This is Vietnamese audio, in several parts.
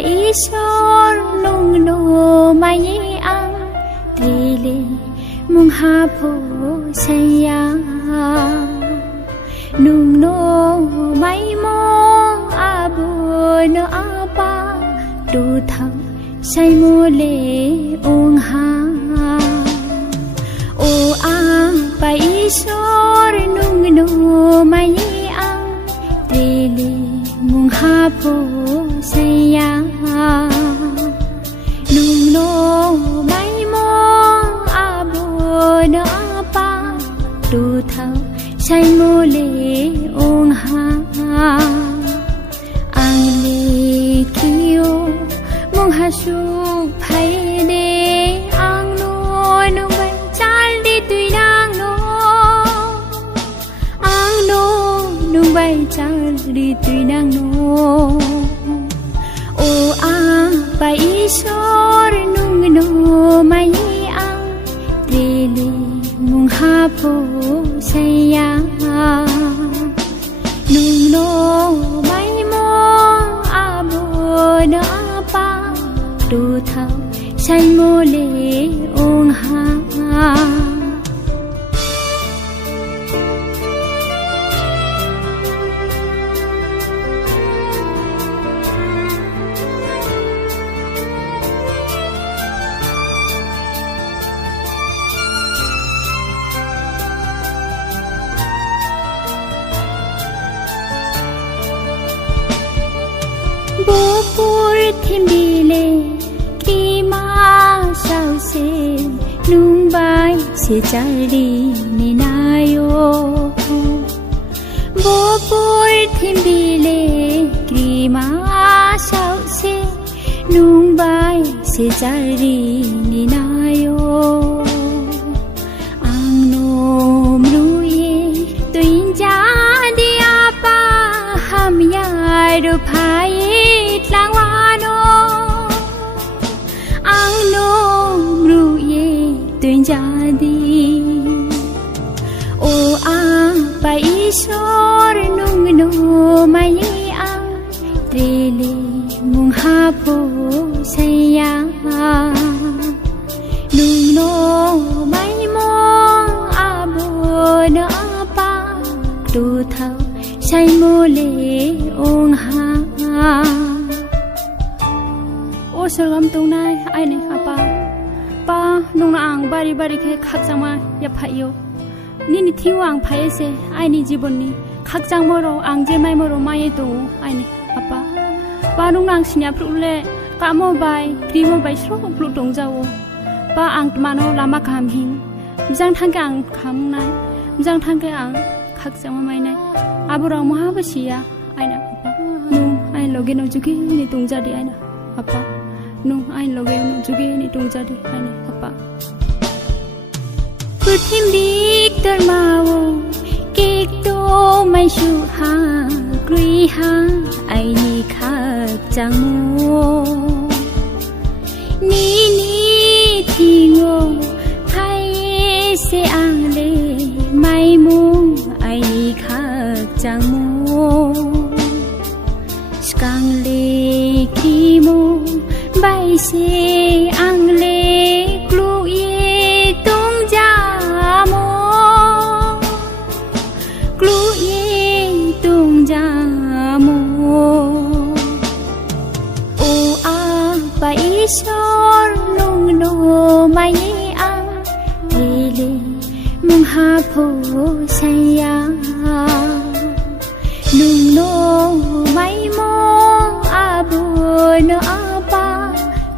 ishor nung no mai ang trile mung ha pho saya nung no mai mo abu no apa du thang sai mo le ong ha o ang pa ishor nung no mai ang trile mung ha pho saya nung no mai mo abu no apa du thang sai mo le ong ha ang le kiyo mong hasuk phai de ang no nung bai chal di tui nang no ang no nung bai chal di tui nang no o ang bai ishor nung no mai ang trile mong ha pho saya nung no mai mo abu no apa du thao sai mo le ong ha bopur thimbile kima sao se nung bai se chari ni nayo bopur thimbile kima sao se nung bai se chari ni nayo ang nom ruye tuin ja dia pa ham ya ru phai lang wa no ang no ru ye tuin ja di o a pa ishor nung no mai ang trile mung ha pho saya nung no mai mo abu no apa du thao sai mo le ong ha o sargam tung nai ai ne apa pa nung na ang bari bari khe khak jama ya phayo ni ni thiwang phaye se ai ni jibon ni khak jang mo ro ang je mai mo ro mai to ai ne apa pa nung nang sinya phru le ka mo bai kri mo bai sro phru tong jawo pa ang ma no lama kham hing jang thang ka ang kham nai jang thang ka ang khak jama mai nai abura mo ha ba sia ai na apa nung ai loge no juki ni tung ja di ai na apa nung ai loge no juki ni tung ja di ai na apa puthim dik tar mawo kek to mai shu ha gri ha ai ni khak chang mo ni ni thingo hai se ang le mai mo ai ni khak chang mo skang le ki mo bai se ang le klu ye tung ja mo klu ye tung ja mo o a pa ishor nung no mai ang trile mung ha pho saya nung no mai mo abu no apa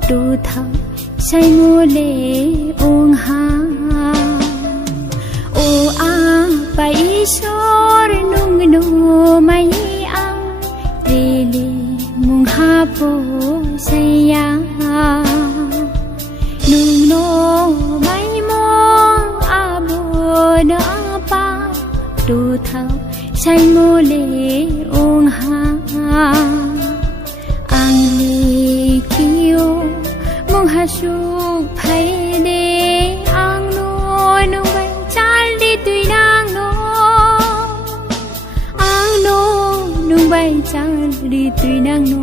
du thao sai mo le ong ha o a pa ishor nung no mai ang trile mung ha pho saya nung no mai mo abu no apa du thao sai mo le ong ha ang le kiyo mong hasuk phai de ang no nung bai chal di tui nang no ang no nung bai chal di tui nang no